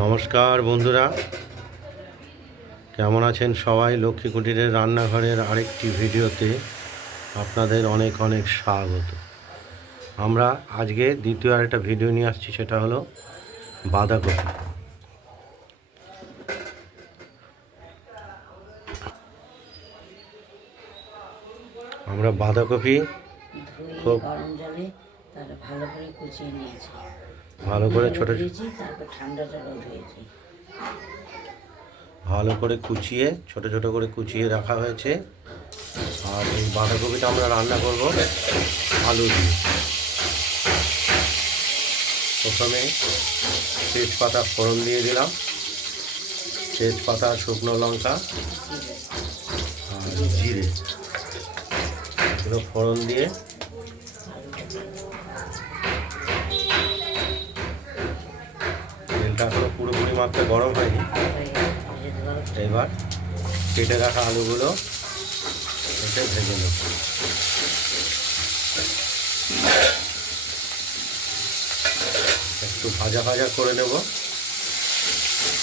নমস্কার বন্ধুরা, কেমন আছেন সবাই? লক্ষ্মী কুটিরের রান্নাঘরের আরেকটি ভিডিওতে আপনাদের অনেক অনেক স্বাগত। আমরা আজকে দ্বিতীয় আরেকটা ভিডিও নিয়ে আসছি, সেটা হলো বাঁধাকপি। আমরা বাঁধাকপি খুব ভালো করে কুচিয়ে ছোট ছোট করে কুচিয়ে রাখা হয়েছে। আর এই বাঁধাকপিটা আমরা রান্না করব আলু দিয়ে। প্রথমে তেজপাতা ফোড়ন দিয়ে দিলাম, তেজপাতা, শুকনো লঙ্কা আর জিরে, এগুলো ফোড়ন দিয়ে তেলটা এখনো পুরোপুরি মাত্রায় গরম হয়নি। এবার কেটে রাখা আলুগুলো এতে ভেজে নেব। একটু ভাজা ভাজা করে নেব,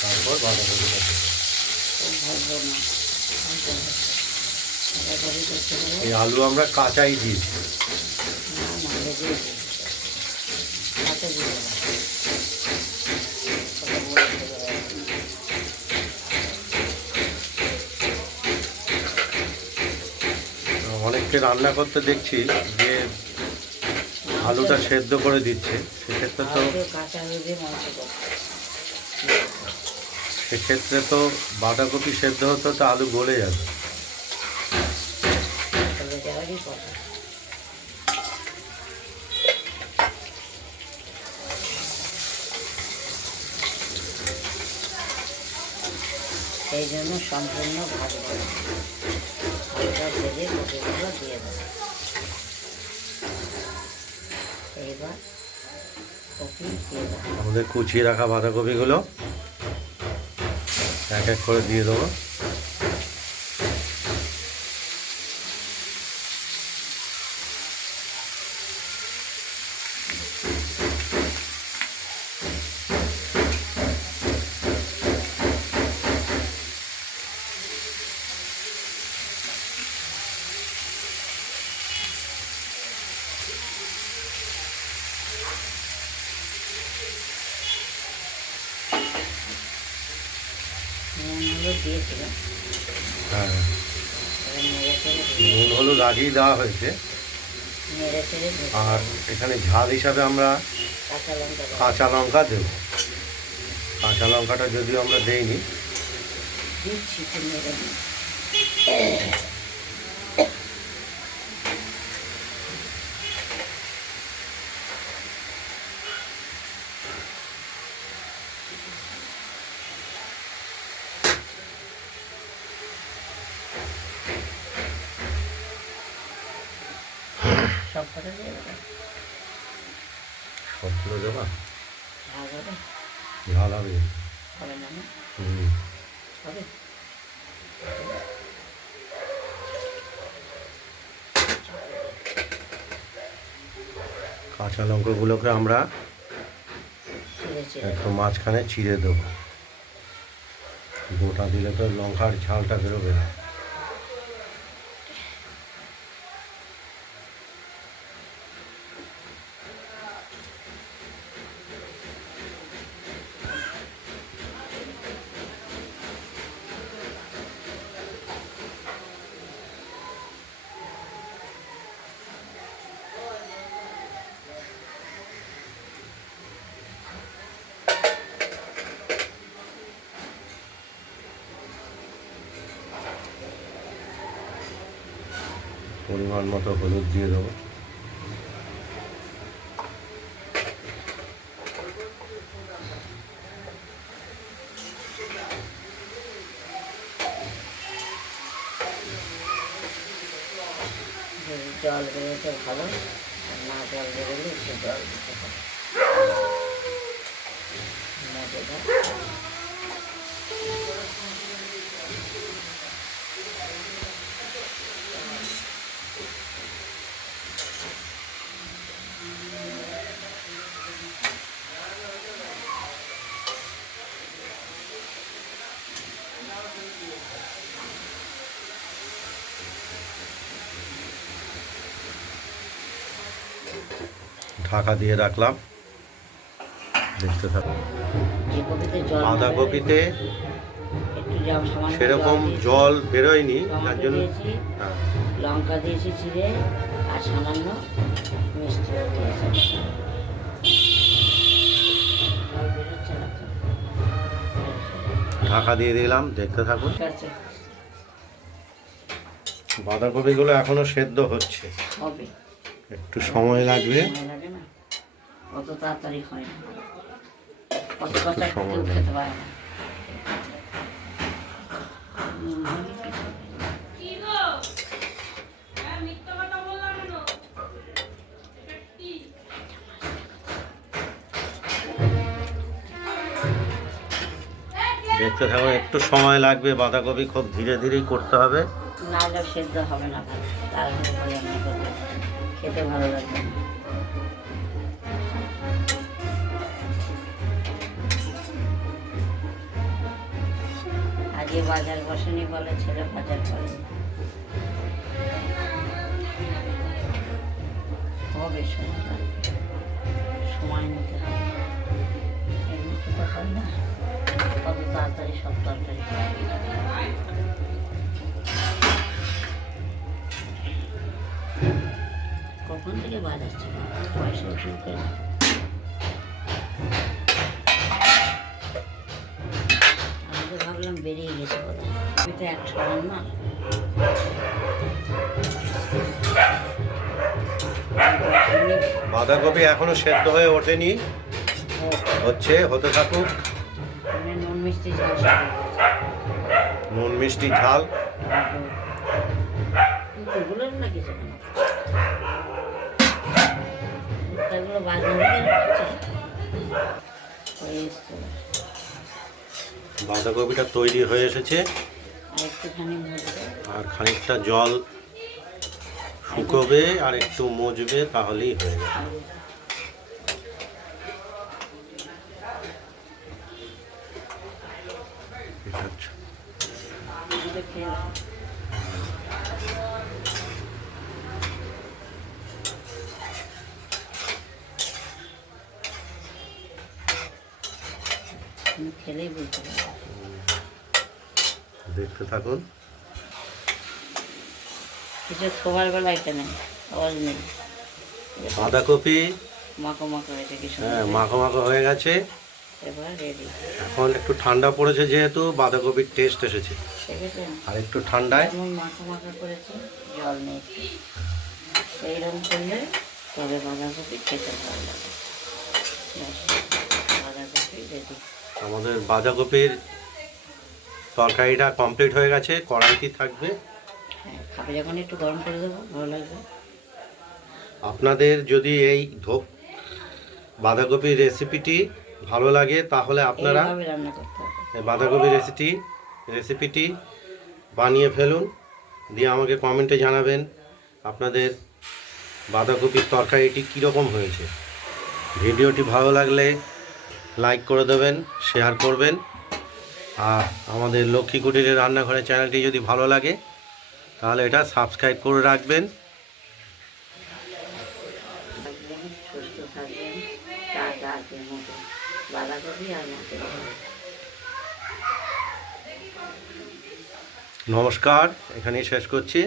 তারপর বাঁধাকপিটা দেব। এই আলু আমরা কাঁচাই দিয়েছি। অনেককে রান্না করতে দেখছি যে আলুটা সেদ্ধ করে দিচ্ছে, সেক্ষেত্রে তো বাঁধাকপি সেদ্ধ হতে তো আলু গলে যাবে। সেই জন্য সম্পূর্ণ ভাজবো, হালকা ভেজে কপিগুলো দিয়ে দেবো। এইবার কপি দিয়ে দেবো, আমাদের কুচিয়ে রাখা বাঁধাকপিগুলো এক এক করে দিয়ে দেবো। হ্যাঁ, নুন হলুদ আগেই দেওয়া হয়েছে। আর এখানে ঝাল হিসাবে আমরা কাঁচা লঙ্কা দেব। কাঁচা লঙ্কাটা যদিও আমরা দেইনি। সবগুলো দেবা, ঝাল হবে। কাঁচা লঙ্কাগুলোকে আমরা একটু মাঝখানে চিড়ে দেবো। গোটা দিলে তো লঙ্কার ঝালটা বেরোবে না। পরিমাণ মতো হলুদ দিয়ে দেবো। জল বেরোতে ভালো, আর না জল বেরোলে একটু জল দিতে হবে। ঢাকা দিয়ে রাখলাম, দেখতে থাকুন। যে কপিতে জল বাঁধাকপিতে একটু সামান্য সেরকম দিয়েছি, জল বেরোয়নি, তার টমেটো জন্য দিয়েছি, হ্যাঁ, লঙ্কা দিয়েছি চিড়ে, আর সামান্য মিষ্টি দিয়েছি। জল বেরোচ্ছে না তো। ঢাকা দিয়ে দিলাম, দেখতে থাকুন। ঠিক আছে, বাঁধাকপিগুলো এখনো সেদ্ধ হচ্ছে, হবে। একটু সময় লাগবে। সময় লাগে না, অত তাড়াতাড়ি হয় না, অত কথা সময় কেউ লাগে। খেতে পারে না। দেখতে থাকুন, একটু সময় লাগবে, বাঁধাকপি খুব ধীরে ধীরেই করতে হবে। নাহলে সেদ্ধ হবে না ভালো, তাড়াহুড়ো করে রান্না করলে খেতে ভালো লাগবে না। আজকে বাজার বসেনি বলে ছেলে বাজার করেনি। হবে, সময় লাগবে, সময় নিতে হবে, এমনিতে তো হয় না, কত তাড়াতাড়ি সব তরকারি হয়। কখন থেকে বাজার ছিল, পয়সা উঠে উঠে না। আমি তো ভাবলাম বেরিয়ে গেছে কোথায়, আমি তো 100 রান্না। বাঁধাকপি এখনো সেদ্ধ হয়ে ওঠেনি, হচ্ছে, হতে থাকুক। মানে নুন মিষ্টি ঝাল নুন মিষ্টি ঝাল কুকুরগুলো না কিছু না, কুকুরগুলো বাজার থেকে রাখছে। ওই এসছে। বাঁধাকপিটা তৈরি হয়ে এসেছে, আর একটুখানি মজবে, আর খানিকটা জল শুকোবে আর একটু মজবে, তাহলেই হয়ে যাবে। ঠিক আছে। এটা খেয়ে নাও। তুমি খেলেই বুঝতে পারবে। দেখতে থাকুন। কিছু খাবার বেলা এখানে আওয়াজ নেই, বাঁধাকপি মাখো মাখো হয়েছে কিছু। হ্যাঁ, মাখো মাখো হয়ে গেছে। এবার রেডি। এখন একটু ঠান্ডা পড়েছে, যেহেতু বাঁধাকপির টেস্ট এসেছে, দেখেছেন আর একটু ঠান্ডায় যেমন মাখো মাখো করেছে, জল নেই, এইরকম করলে তবে বাঁধাকপি খেতে ভালো লাগে। ব্যাস, বাঁধাকপি রেডি। আমাদের বাঁধাকপির তরকারিটা কমপ্লিট হয়ে গেছে, কড়াইটি থাকবে। হ্যাঁ, খাবে যখন একটু গরম করে দেবো, ভালো লাগবে। আপনাদের যদি এই বাঁধাকপির রেসিপিটি ভালো লাগে, তাহলে আপনারা এইভাবে রান্না করতে হবে। এই বাঁধাকপির রেসিপিটি বানিয়ে ফেলুন, দিয়ে আমাকে কমেন্টে জানাবেন আপনাদের বাঁধাকপির তরকারিটি কীরকম হয়েছে। ভিডিওটি ভালো লাগলে লাইক করে দেবেন, শেয়ার করবেন, আর আমাদের লক্ষ্মী কুটিরের রান্নাঘরের চ্যানেলটি যদি ভালো লাগে তাহলে এটা সাবস্ক্রাইব করে রাখবেন। থাকবেন, সুস্থ থাকবেন, টাটা, আজকের মতো বাঁধাকপি আর মাছের ঝোল। নমস্কার, এখানেই শেষ করছি।